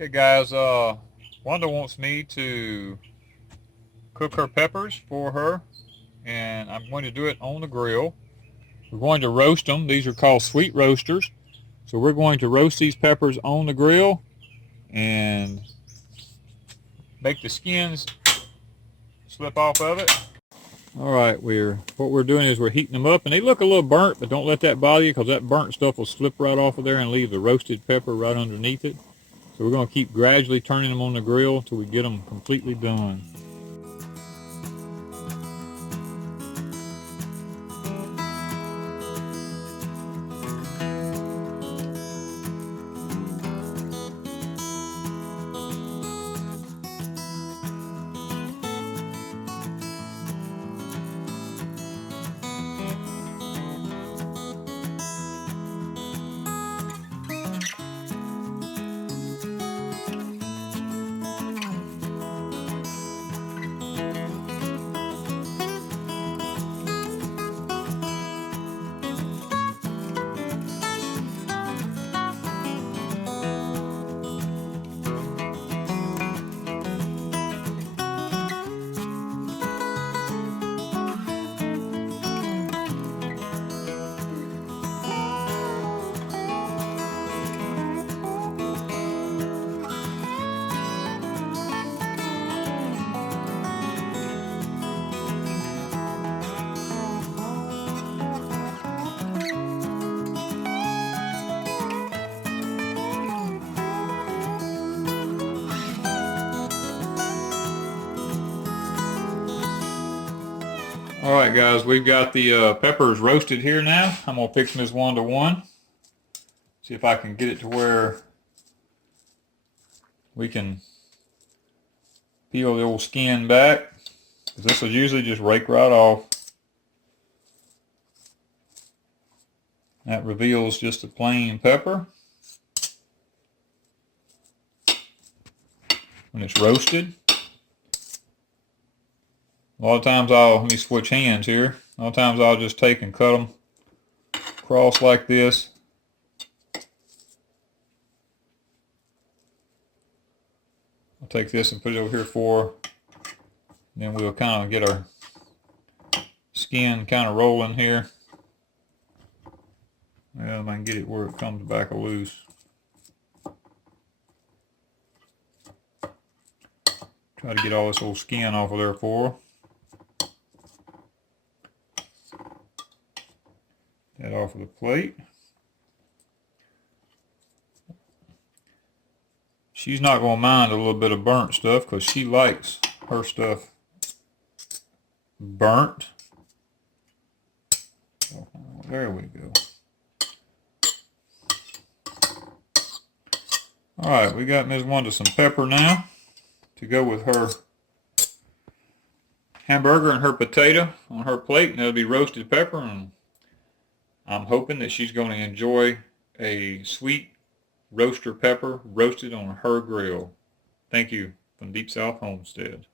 Okay guys, Wanda wants me to cook her peppers for her, and I'm going to do it on the grill. We're going to roast them. These are called sweet roasters. So we're going to roast these peppers on the grill and make the skins slip off of it. Alright, what we're doing is we're heating them up, and they look a little burnt, but don't let that bother you, because that burnt stuff will slip right off of there and leave the roasted pepper right underneath it. So we're going to keep gradually turning them on the grill till we get them completely done. Alright guys, we've got the peppers roasted here now. I'm going to fix Ms. Wanda one. See if I can get it to where we can peel the old skin back. This will usually just rake right off. That reveals just a plain pepper when it's roasted. A lot of times let me switch hands here. A lot of times I'll just take and cut them across like this. I'll take this and put it over here then we'll kind of get our skin kind of rolling here. Well, if I can get it where it comes back loose. Try to get all this old skin off of there for her. That off of the plate. She's not going to mind a little bit of burnt stuff because she likes her stuff burnt. So, there we go. Alright, we got Ms. Wanda some pepper now to go with her hamburger and her potato on her plate, and that'll be roasted pepper, and I'm hoping that she's going to enjoy a sweet roaster pepper roasted on her grill. Thank you from Deep South Homestead.